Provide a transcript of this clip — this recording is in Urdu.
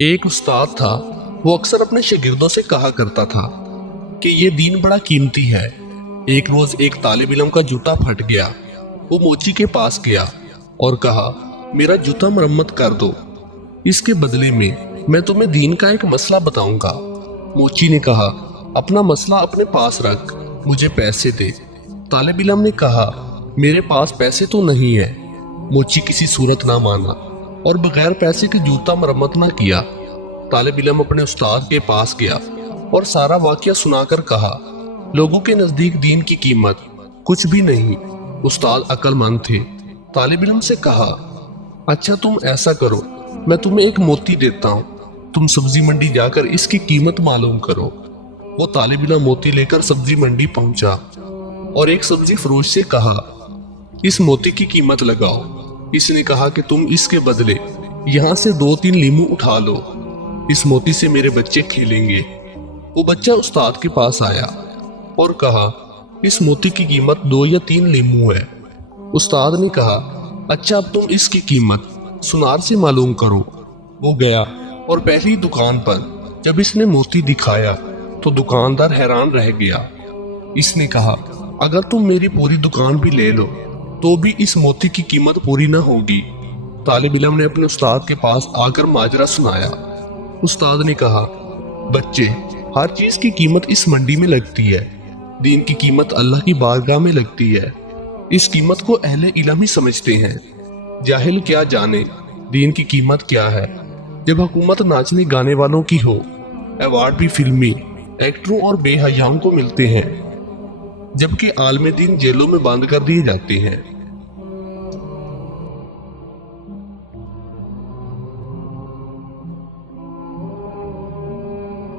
ایک استاد تھا، وہ اکثر اپنے شاگردوں سے کہا کرتا تھا کہ یہ دین بڑا قیمتی ہے۔ ایک روز ایک طالب علم کا جوتا پھٹ گیا۔ وہ موچی کے پاس گیا اور کہا، میرا جوتا مرمت کر دو، اس کے بدلے میں تمہیں دین کا ایک مسئلہ بتاؤں گا۔ موچی نے کہا، اپنا مسئلہ اپنے پاس رکھ، مجھے پیسے دے۔ طالب علم نے کہا، میرے پاس پیسے تو نہیں ہے۔ موچی کسی صورت نہ مانا اور بغیر پیسے کے جوتا مرمت نہ کیا۔ طالب علم اپنے استاد کے پاس گیا اور سارا واقعہ سنا کر کہا، لوگوں کے نزدیک دین کی قیمت کچھ بھی نہیں۔ استاد عقل مند تھے۔ طالب علم سے کہا، اچھا تم ایسا کرو، میں تمہیں ایک موتی دیتا ہوں، تم سبزی منڈی جا کر اس کی قیمت معلوم کرو۔ وہ طالب علم موتی لے کر سبزی منڈی پہنچا اور ایک سبزی فروش سے کہا، اس موتی کی قیمت لگاؤ۔ اس نے کہا کہ تم اس کے بدلے یہاں سے 2-3 لیمو اٹھا لو، اس موتی سے میرے بچے کھیلیں گے۔ وہ بچہ استاد کے پاس آیا اور کہا، اس موتی کی قیمت 2 یا 3 لیمو ہے۔ استاد نے کہا، اچھا اب تم اس کی قیمت سنار سے معلوم کرو۔ وہ گیا اور پہلی دکان پر جب اس نے موتی دکھایا تو دکاندار حیران رہ گیا۔ اس نے کہا، اگر تم میری پوری دکان بھی لے لو تو بھی اس موتی کی قیمت پوری نہ ہوگی۔ طالب علم نے اپنے استاد کے پاس آ کر ماجرا سنایا۔ استاد نے کہا، بچے، ہر چیز کی قیمت اس منڈی میں لگتی ہے، دین کی قیمت اللہ کی بارگاہ میں لگتی ہے۔ اس قیمت کو اہل علم ہی سمجھتے ہیں، جاہل کیا جانے دین کی قیمت کیا ہے۔ جب حکومت ناچنے گانے والوں کی ہو، ایوارڈ بھی فلمی ایکٹروں اور بے حیاؤں کو ملتے ہیں، جبکہ عالم دین جیلوں میں بند کر دیے جاتے ہیں۔